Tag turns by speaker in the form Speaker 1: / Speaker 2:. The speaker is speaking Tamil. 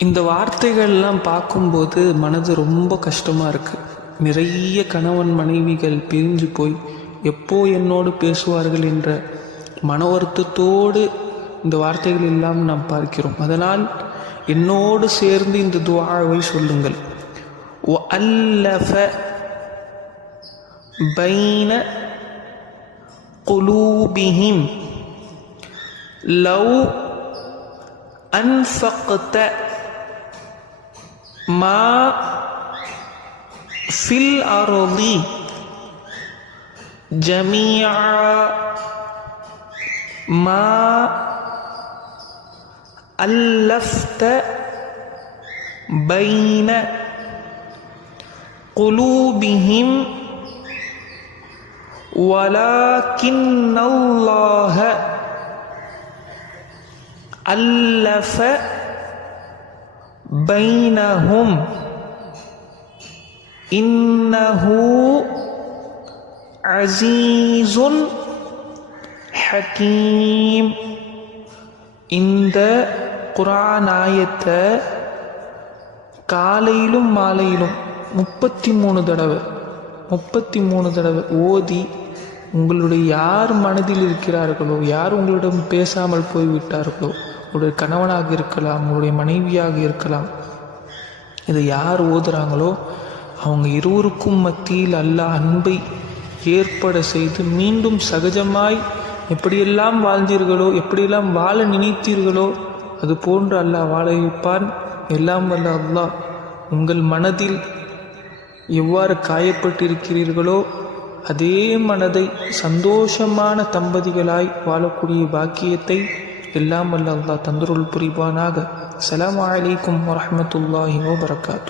Speaker 1: இந்த வார்த்தைகள்லாம் பார்க்கும்போது மனது ரொம்ப கஷ்டமாக இருக்குது நிறைய கணவன் மனைவிகள் பிரிஞ்சு போய் எப்போ என்னோடு பேசுவார்கள் என்ற மன வருத்தத்தோடு இந்த வார்த்தைகள் எல்லாம் நாம் பார்க்கிறோம் அதனால் என்னோடு சேர்ந்து இந்த துஆவை சொல்லுங்கள் وَأَلَّفَ بَيْنَ قُلُوبِهِمْ لَوْ أَنفَقْتَ ما في الأرض جميعا ما ألفت بين قلوبهم ولكن الله ألف பைனஹும். இன்னஹு அசீசுல் ஹக்கீம் இந்த குரான் ஆயத்தை காலையிலும் மாலையிலும் முப்பத்தி மூணு தடவை முப்பத்தி மூணு தடவை ஓதி உங்களுடைய யார் மனதில் இருக்கிறார்களோ யார் உங்களிடம் பேசாமல் போய்விட்டார்களோ உங்களுடைய கணவனாக இருக்கலாம் உங்களுடைய மனைவியாக இருக்கலாம். இதை யார் ஓதுறாங்களோ அவங்க இருவருக்கும் மத்தியில் அல்லாஹ் அன்பை ஏற்பட செய்து மீண்டும் சகஜமாய் எப்படியெல்லாம் வாழ்ந்தீர்களோ எப்படியெல்லாம் வாழ நினைத்தீர்களோ அது போன்று அல்லாஹ் வாழ வைப்பான். எல்லாம் வல்ல அல்லாஹ் உங்கள் மனதில் எவ்வாறு காயப்பட்டிருக்கிறீர்களோ அதே மனதை சந்தோஷமான தம்பதிகளாய் வாழக்கூடிய பாக்கியத்தை எல்லாம் வல்ல அல்லாஹ் தந்துருள் புரிவானாக அஸ்ஸலாமு அலைக்கும் வரஹ்மத்துல்லாஹி வபரகாத்து